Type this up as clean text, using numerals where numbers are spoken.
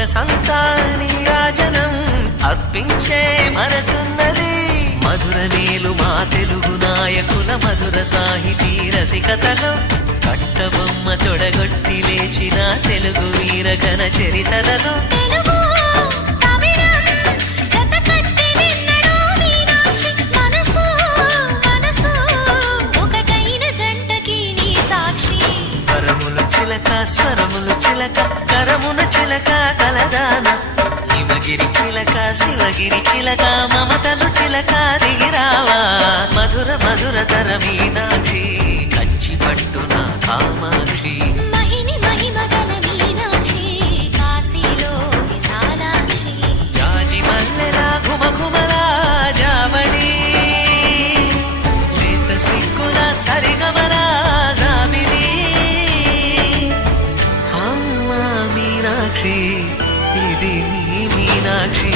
సొగసంతా నీరాజనం అర్పించే మనసున్నది. మధుర నీలు మా తెలుగు నాయకుల మధుర సాహితీ రసికతలో కట్టబొమ్మ తొడగొట్టి లేచిన తెలుగు వీరగణ చరితలలో స్వరములు చిలక కరమున చిలక కలదాన హిమగిరి చిలక శివగిరి చిలక మమతలు చిలక దిగిరావా మధుర మధుర తర మీనాక్షి కంచి పట్టున కామాక్షి మహిని మహిమగల మీనాక్షి కాశీలో విశాలాక్షి జాజి మల్లెలా ఘుమఘుమలా జావళి లేత సిగ్గుల సరిగమలా జాబిలి మీనాక్షి ఇది నీ మీనాక్షి.